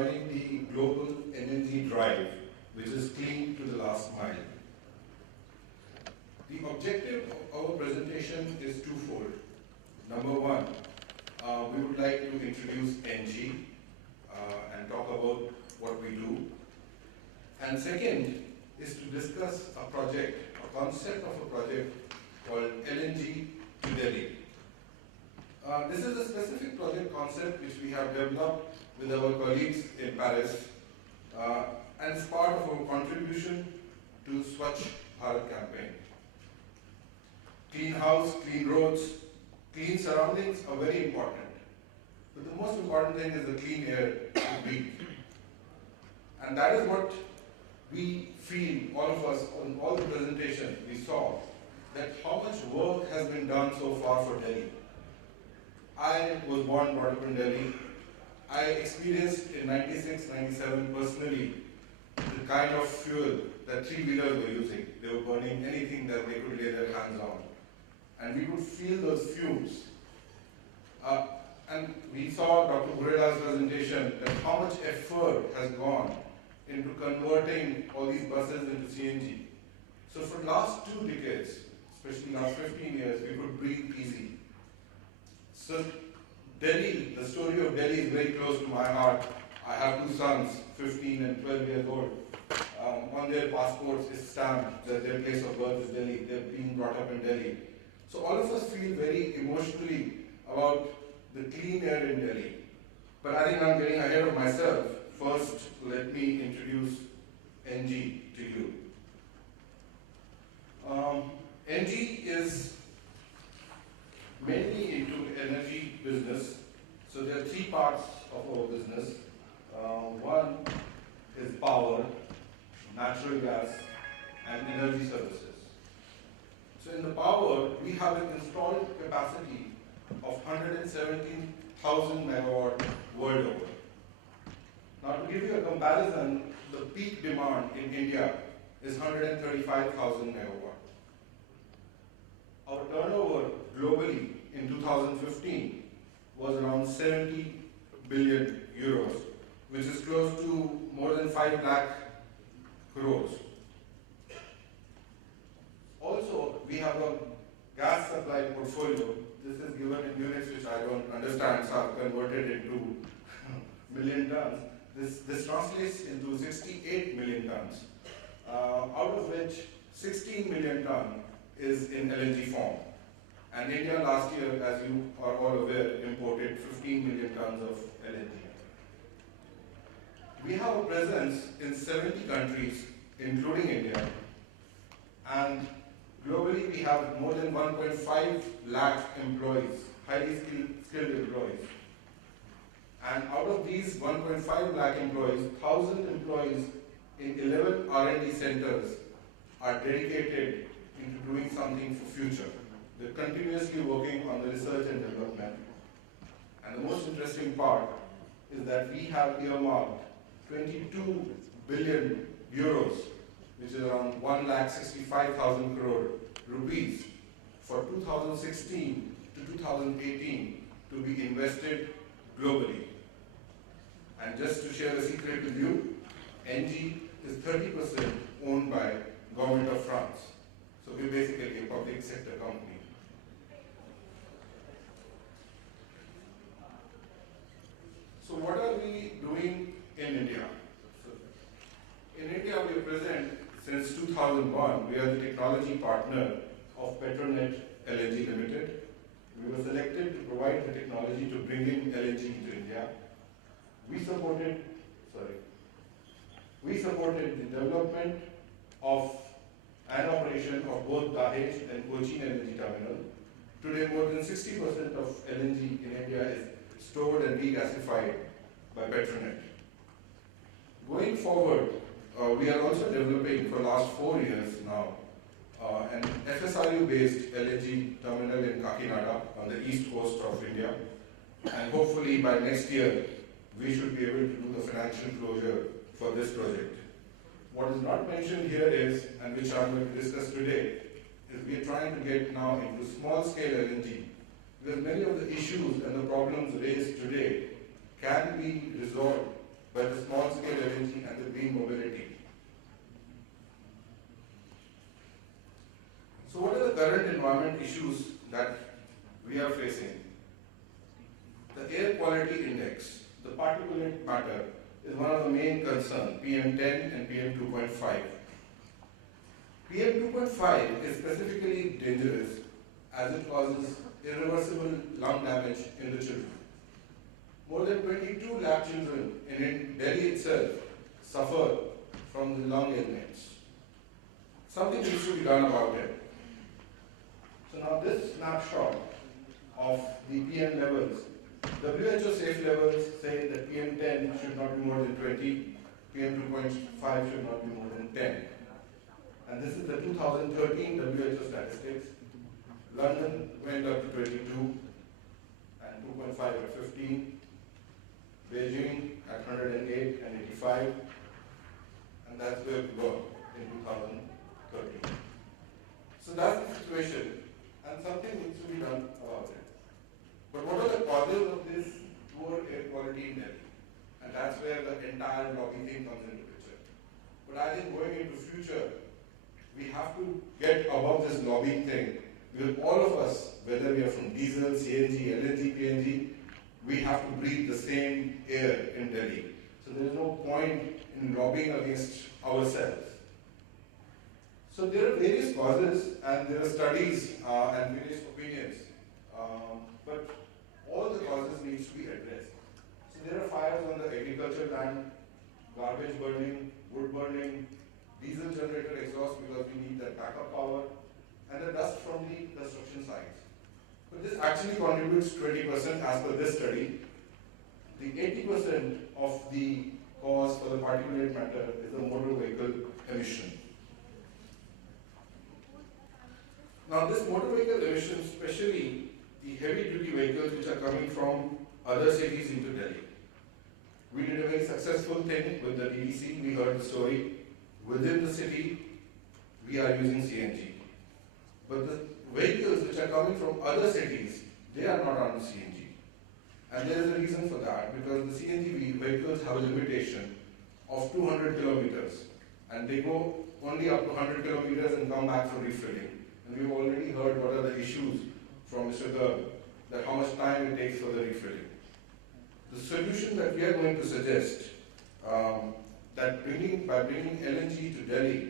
joining the global NGV drive, which is clean to the last mile. The objective of our presentation is twofold. Number one, we would like to introduce Engie and talk about what we do. And second is to discuss a project, a concept of a project called LNG to Delhi. This is a specific project concept which we have developed with our colleagues in Paris and is part of our contribution to Swachh Bharat campaign. Clean house, clean roads, clean surroundings are very important. But the most important thing is the clean air to breathe. And that is what we feel, all of us, on all the presentations we saw, that how much work has been done so far for Delhi. I was born, brought up in Delhi. I experienced in 96, 97 personally the kind of fuel that three-wheelers were using. They were burning anything that they could lay their hands on. And we could feel those fumes. And we saw Dr. Burela's presentation that how much effort has gone into converting all these buses into CNG. So for the last 2 decades, especially last 15 years, we could breathe easy. So Delhi, the story of Delhi is very close to my heart. I have 2 sons, 15 and 12 years old. On their passports is stamped that their place of birth is Delhi. They're being brought up in Delhi. So all of us feel very emotionally about the clean air in Delhi. But I think I'm getting ahead of myself. First, let me introduce Engie to you. Engie is mainly into energy business. So there are 3 parts of our business. One is power, natural gas, and energy services. So in the power, we have an installed capacity of 117,000 megawatt world over. Now to give you a comparison, the peak demand in India is 135,000 megawatt. Our turnover globally in 2015 was around 70 billion euros, which is close to more than 5 lakh crores. Also, we have a gas supply portfolio. This is given in units which I don't understand, so I've converted into million tons. This translates into 68 million tons, out of which 16 million tons is in LNG form. And India last year, as you are all aware, imported 15 million tons of LNG. We have a presence in 70 countries, including India, and globally we have more than 1.5 lakh employees, highly skilled employees. And out of these 1.5 lakh employees, 1,000 employees in 11 R&D centers are dedicated into doing something for future. They're continuously working on the research and development. And the most interesting part is that we have earmarked 22 billion euros, which is around 1,65,000 crore rupees, for 2016 to 2018 to be invested globally. And just to share a secret with you, Engie is 30% owned by Government of France. So we're basically a public sector company. So what are we doing in India? So in India, we are present since 2001. We are the technology partner of Petronet LNG Limited. We were selected to provide the technology to bring in LNG into India. We supported the development of and operation of both Dahej and Cochin LNG terminal. Today, more than 60% of LNG in India is stored and regasified by Petronet. Going forward, we are also developing for the last 4 years now an FSRU-based LNG terminal in Kakinada on the east coast of India. And hopefully by next year, we should be able to do the financial closure for this project. What is not mentioned here is, and which I'm going to discuss today, is we are trying to get now into small-scale LNG, because many of the issues and the problems raised today can be resolved by the small-scale LNG and the green mobility. So what are the current environment issues that we are facing? The air quality index, the particulate matter, is one of the main concerns, PM10 and PM2.5. PM2.5 is specifically dangerous as it causes irreversible lung damage in the children. More than 22 lakh children in Delhi itself suffer from the lung ailments. Something needs to be done about it. So now this snapshot of the PM levels, WHO safe levels say that PM10 should not be more than 20, PM2.5 should not be more than 10. And this is the 2013 WHO statistics. London went up to 22 and 2.5 at 15. Beijing at 108 and 85. And that's where we were in 2013. So that's the situation, and something needs to be done about it. But what are the causes of this poor air quality in Delhi? And that's where the entire lobby thing comes into picture. But I think going into future, we have to get above this lobbying thing, because all of us, whether we are from diesel, CNG, LNG, PNG, we have to breathe the same air in Delhi. So there is no point in lobbying against ourselves. So there are various causes and there are studies and various opinions, but all the causes needs to be addressed. So there are fires on the agricultural land, garbage burning, wood burning, diesel generator exhaust because we need that backup power, and the dust from the construction sites. But this actually contributes 20% as per this study. The 80% of the cause for the particulate matter is the motor vehicle emission. Now this motor vehicle emission, especially the heavy duty vehicles which are coming from other cities into Delhi. We did a very successful thing with the DDC, we heard the story. Within the city, we are using CNG. But the vehicles which are coming from other cities, they are not on the CNG. And there is a reason for that, because the CNG vehicles have a limitation of 200 kilometers. And they go only up to 100 kilometers and come back for refilling. And we've already heard what are the issues from Mr. Garg, that how much time it takes for the refilling. The solution that we are going to suggest, that by bringing LNG to Delhi,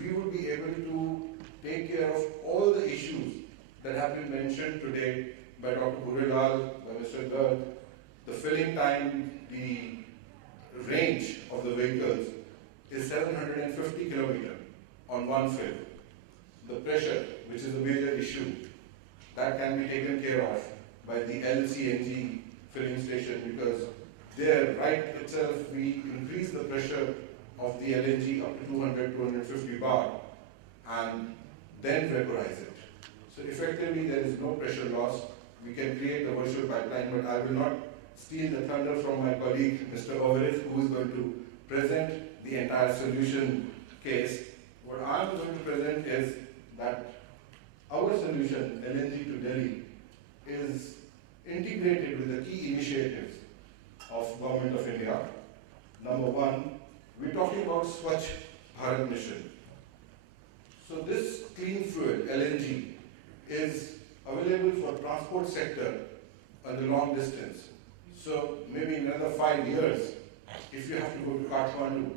we will be able to take care of all the issues that have been mentioned today by Dr. Burredal, by Mr. Garg. The filling time, the range of the vehicles is 750 kilometers on one fill. The pressure, which is a major issue, that can be taken care of by the LCNG filling station, because there, right itself, we increase the pressure of the LNG up to 200-250 bar and then vaporize it. So effectively, there is no pressure loss. We can create a virtual pipeline, but I will not steal the thunder from my colleague, Mr. Overith, who is going to present the entire solution case. What I'm going to present is that our solution, LNG to Delhi, is integrated with the key initiatives of Government of India. Number one, we're talking about Swachh Bharat Mission. So this clean fuel, LNG, is available for transport sector on the long distance. So maybe in another 5 years, if you have to go to Kathmandu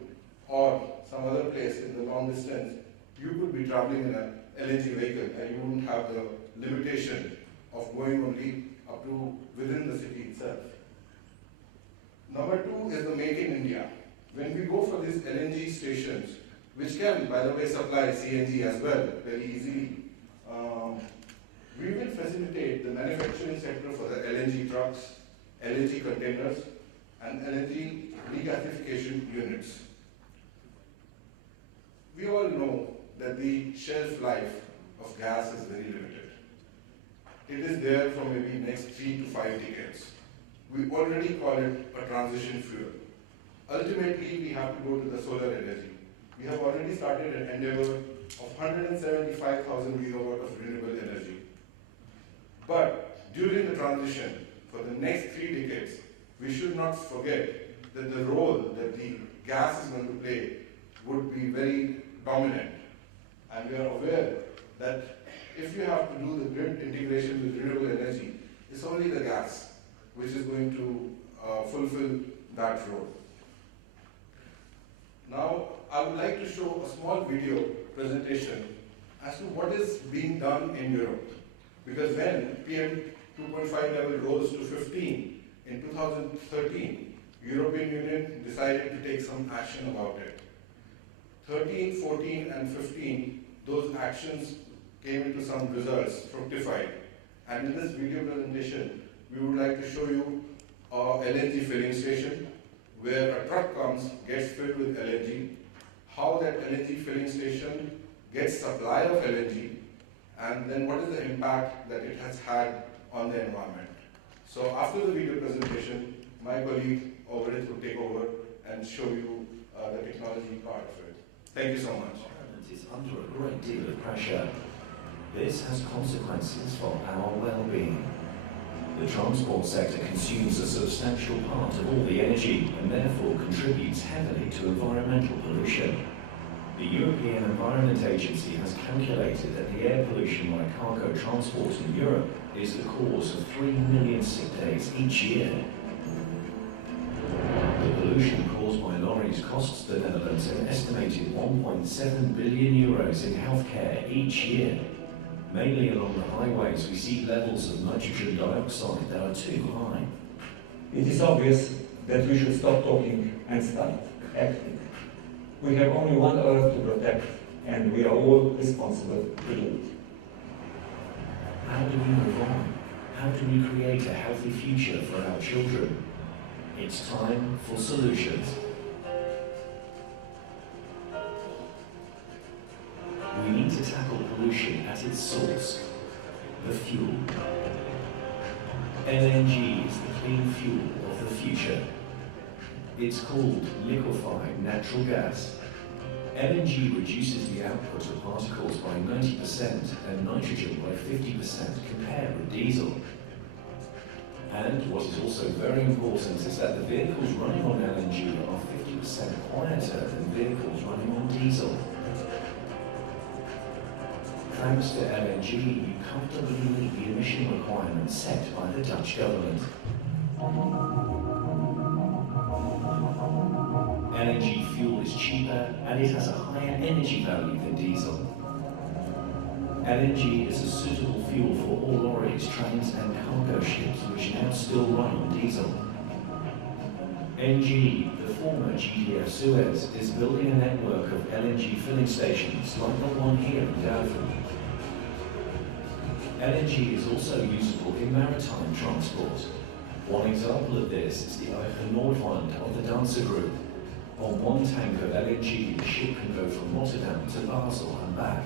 or some other place in the long distance, you could be traveling in an LNG vehicle and you wouldn't have the limitation of going only up to within the city itself. Number two is the Make in India. When we go for these LNG stations, which can, by the way, supply CNG as well, very easily, we will facilitate the manufacturing sector for the LNG trucks, LNG containers, and LNG regasification units. We all know that the shelf life of gas is very limited. It is there for maybe next 3 to 5 decades. We already call it a transition fuel. Ultimately, we have to go to the solar energy. We have already started an endeavor of 175,000 gigawatt of renewable energy. But during the transition, for the next 3 decades, we should not forget that the role that the gas is going to play would be very dominant. And we are aware that if you have to do the grid integration with renewable energy, it's only the gas which is going to fulfill that role. Now, I would like to show a small video presentation as to what is being done in Europe. Because when PM 2.5 level rose to 15 in 2013, European Union decided to take some action about it. 13, 14, and 15, those actions came into some results, fructified. And in this video presentation, we would like to show you a LNG filling station where a truck comes, gets filled with LNG, how that LNG filling station gets supply of LNG, and then what is the impact that it has had on the environment. So after the video presentation, my colleague Overit will take over and show you the technology part of it. Thank you so much. The environment is under a great deal of pressure. This has consequences for our well-being. The transport sector consumes a substantial part of all the energy and therefore contributes heavily to environmental pollution. The European Environment Agency has calculated that the air pollution by cargo transport in Europe is the cause of 3 million sick days each year. The pollution caused by lorries costs the Netherlands an estimated 1.7 billion euros in healthcare each year. Mainly along the highways, we see levels of nitrogen dioxide that are too high. It is obvious that we should stop talking and start acting. We have only one Earth to protect, and we are all responsible to do it. How do we move on? How do we create a healthy future for our children? It's time for solutions. We need to tackle pollution at its source, the fuel. LNG is the clean fuel of the future. It's called liquefied natural gas. LNG reduces the output of particles by 90% and nitrogen by 50% compared with diesel. And what is also very important is that the vehicles running on LNG are 50% quieter than vehicles running on diesel. Thanks to LNG, you comfortably meet the emission requirements set by the Dutch government. LNG fuel is cheaper and it has a higher energy value than diesel. LNG is a suitable fuel for all lorries, trains and cargo ships which now still run on diesel. Engie, the former GDF Suez, is building a network of LNG filling stations like the one here in Duiven. LNG is also usable in maritime transport. One example of this is the Eigen Noordwand of the Dancer Group. On one tank of LNG, the ship can go from Rotterdam to Basel and back.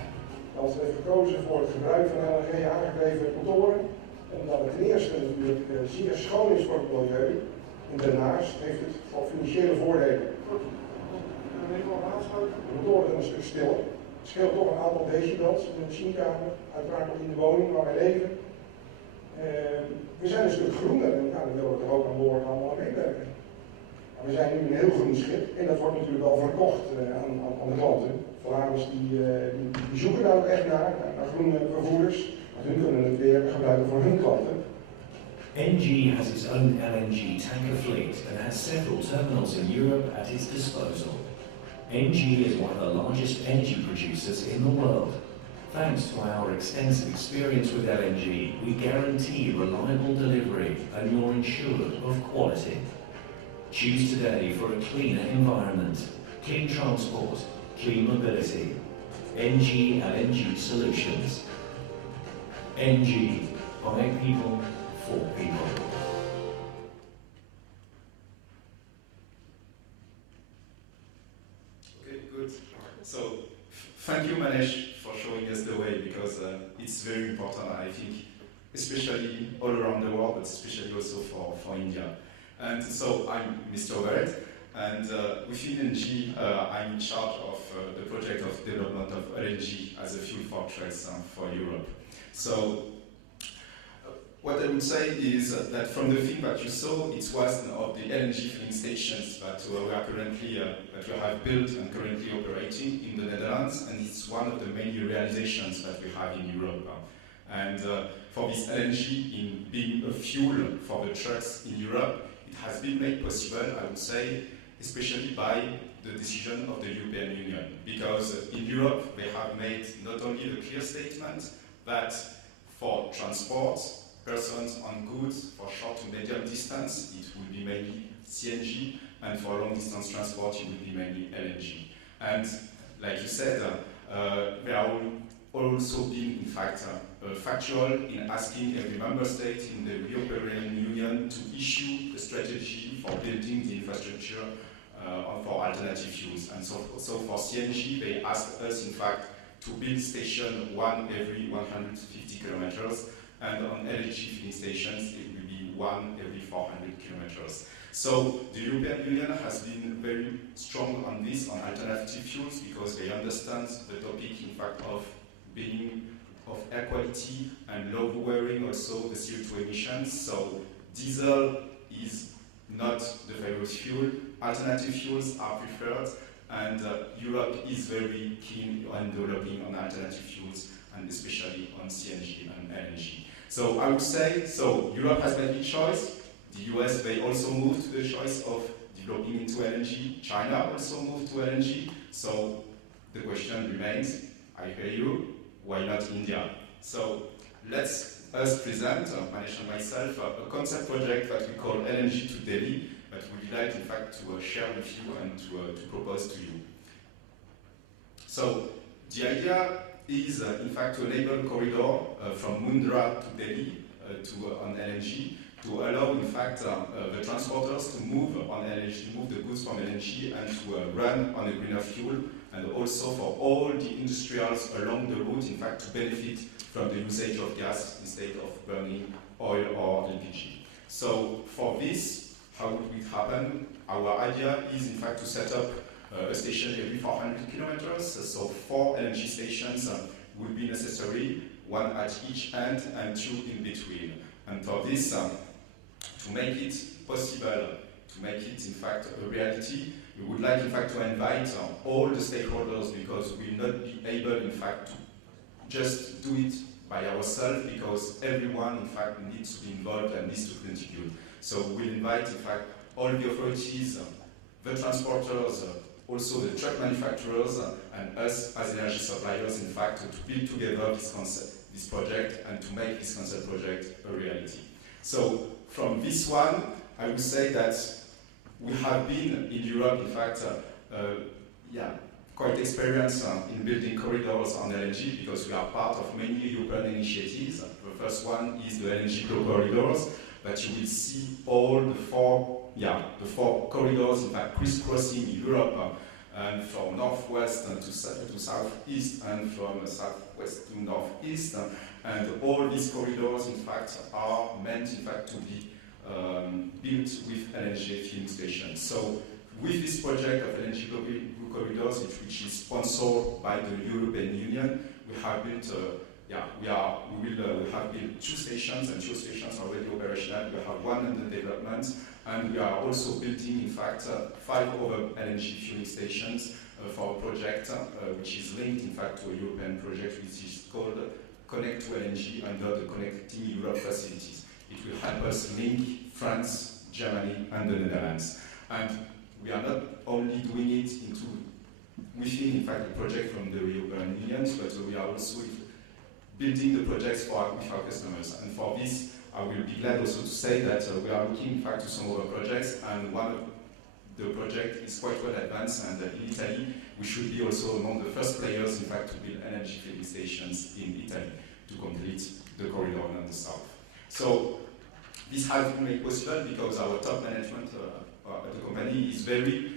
Als we gekozen voor het gebruik van LNG aangedreven motoren, omdat het ten eerste natuurlijk zeer schoon is voor het milieu, en daarnaast heeft het al financiële voordelen. De motoren zijn een stuk stiller. Het scheelt toch een aantal decibels in de machinekamer, uiteraard ook in de woning waar wij leven. We zijn een stuk groener en dan willen we er ook aan boord allemaal aan meewerken. Maar we zijn nu een heel groen schip en dat wordt natuurlijk al verkocht aan de klanten. Verladers die zoeken daar ook echt naar groene vervoerders, want hun kunnen het weer gebruiken voor hun klanten. Engie has its own LNG tanker fleet and has several terminals in Europe at its disposal. Engie is one of the largest energy producers in the world. Thanks to our extensive experience with LNG, we guarantee reliable delivery and you're ensured of quality. Choose today for a cleaner environment, clean transport, clean mobility. Engie LNG Solutions. Engie, by people, for people. Okay, good. So, thank you, Manesh, for showing us the way, because it's very important, I think, especially all around the world, but especially also for India. And so, I'm Mr. Overett, and within Engie, I'm in charge of the project of development of LNG as a fuel fortress for Europe. So, what I would say is that from the thing that you saw, it was of the LNG filling stations that we are currently that we have built and currently operating in the Netherlands, and it's one of the many realizations that we have in Europe. And for this LNG in being a fuel for the trucks in Europe, it has been made possible, I would say, especially by the decision of the European Union. Because in Europe, they have made not only the clear statement that for transport, persons on goods, for short to medium distance, it will be mainly CNG, and for long distance transport, it will be mainly LNG. And like you said, there are also been, in fact, factual in asking every member state in the European Union to issue a strategy for building the infrastructure for alternative fuels. And so for CNG, they asked us, in fact, to build station one every 150 kilometers, and on LNG filling stations, it will be one every 400 kilometers. So the European Union has been very strong on this, on alternative fuels, because they understand the topic, in fact, of being of air quality and lowering also the CO2 emissions. So diesel is not the favorite fuel. Alternative fuels are preferred, and Europe is very keen on developing on alternative fuels, and especially on CNG and LNG. So I would say, so Europe has made a choice. The US, they also moved to the choice of developing into LNG. China also moved to LNG. So the question remains, I hear you, why not India? So let's us present, Manish and myself, a concept project that we call LNG to Delhi, that we would like, in fact, to share with you and to propose to you. So the idea is, in fact, to enable a corridor from Mundra to Delhi on LNG, to allow, in fact, the transporters to move on LNG, to move the goods from LNG and to run on a greener fuel, and also for all the industrials along the route, in fact, to benefit from the usage of gas instead of burning oil or LPG. So for this, how would it happen? Our idea is, in fact, to set up a station every 400 kilometers, so 4 LNG stations would be necessary, one at each end and 2 in between. And for this, to make it possible, to make it, in fact, a reality, we would like, in fact, to invite all the stakeholders, because we will not be able, in fact, to just do it by ourselves, because everyone, in fact, needs to be involved and needs to contribute. So we'll invite, in fact, all the authorities, the transporters, also the truck manufacturers, and us as energy suppliers, in fact, to build together this concept, this project, and to make this concept project a reality. So from this one, I would say that we have been in Europe, in fact, quite experienced in building corridors on LNG, because we are part of many European initiatives. The first one is the LNG flow corridors, but you will see all the four corridors, in fact, crisscrossing Europe, and from northwest to southeast, and from southwest to northeast, and all these corridors, in fact, are meant, in fact, to be built with LNG filling stations. So with this project of LNG corridors, which is sponsored by the European Union, we have built we have built 2 stations, and 2 stations are already operational. We have 1 under development, and we are also building, in fact, 5 other LNG fueling stations for a project which is linked, in fact, to a European project which is called Connect to LNG under the Connecting Europe facilities. It will help us link France, Germany, and the Netherlands. And we are not only doing it within, in fact, the project from the European Union, but we are also building the projects with our customers. And for this, I will be glad also to say that we are looking, in fact, to some other projects, and one of the project is quite well advanced, and in Italy, we should be also among the first players, in fact, to build energy filling stations in Italy to complete the corridor on the south. So this has been made possible because our top management at the company is very,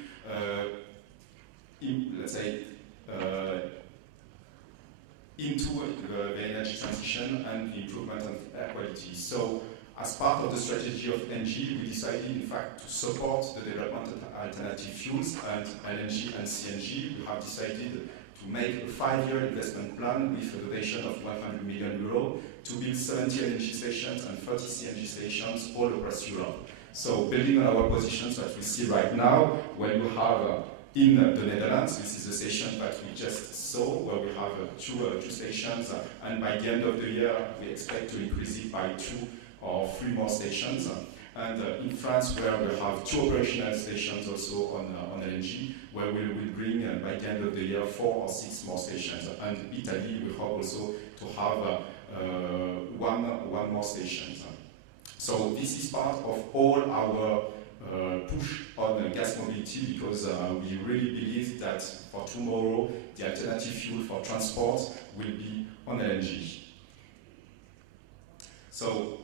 into the energy transition and the improvement of air quality. So as part of the strategy of Engie, we decided, in fact, to support the development of alternative fuels, and LNG and CNG. We have decided to make a 5-year investment plan with a donation of 100 million euro to build 70 LNG stations and 30 CNG stations all across Europe. So building on our positions that we see right now, where you have in the Netherlands, this is the station that we just saw, where we have two stations, and by the end of the year, we expect to increase it by 2 or 3 more stations. And in France, where we have 2 operational stations also on LNG, where we will bring, by the end of the year, 4 or 6 more stations. And Italy, we hope also to have one more station. So this is part of all our push on gas mobility, because we really believe that for tomorrow, the alternative fuel for transport will be on LNG. So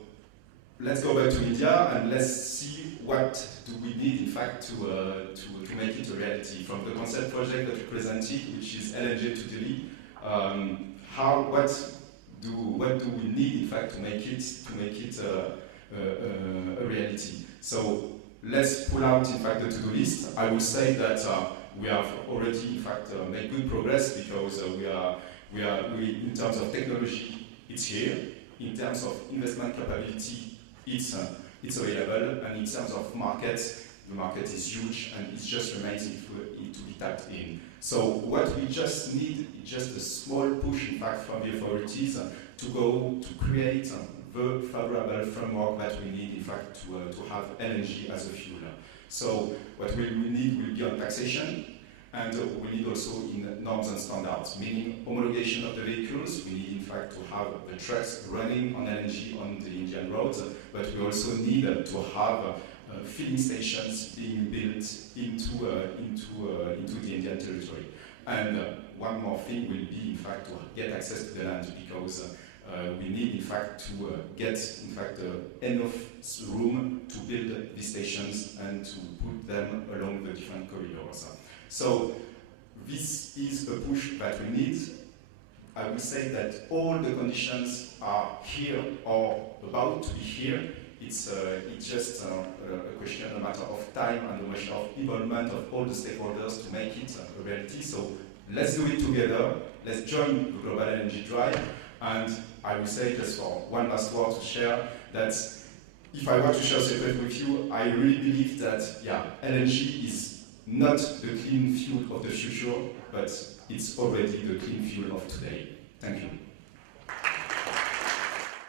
let's go back to India and let's see what do we need, in fact, to make it a reality. From the concept project that you presented, which is LNG to Delhi, what do we need, in fact, to make it a reality? So let's pull out, in fact, the to-do list. I will say that we have already, in fact, made good progress, because we in terms of technology, it's here. In terms of investment capability, it's available, and in terms of markets, the market is huge, and it just remains to be tapped in. So what we just need is just a small push, in fact, from the authorities to create the favorable framework that we need, in fact, to have LNG as a fuel. So what we need will be on taxation, and we need also in norms and standards, meaning homologation of the vehicles. We need, in fact, to have the trucks running on LNG on the Indian roads, but we also need to have filling stations being built into the Indian territory. And one more thing will be, in fact, to get access to the land, because we need, in fact, to get, in fact, enough room to build these stations and to put them along the different corridors. So this is a push that we need. I will say that all the conditions are here or about to be here. It's just a question, a matter of time and a matter of involvement of all the stakeholders to make it a reality. So let's do it together. Let's join the global energy drive. And I will say, just for one last word to share, that if I were to share a secret with you, I really believe that, LNG is not the clean fuel of the future, but it's already the clean fuel of today. Thank you.